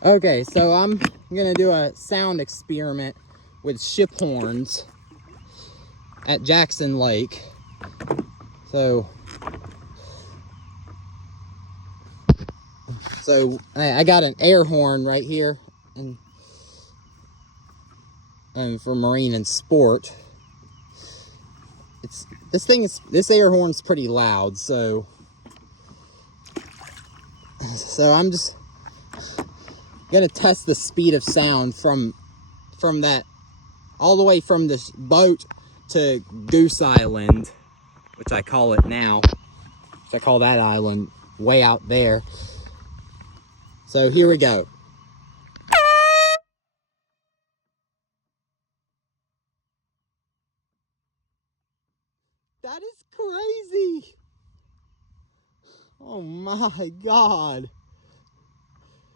Okay, so I'm gonna do a sound experiment with ship horns at Jackson Lake. So I got an air horn right here, and for marine and sport. This air horn's pretty loud, so I'm just gonna test the speed of sound from that, all the way from this boat to Goose Island, which I call it now. Which I call that island way out there. So here we go. That is crazy. Oh my God.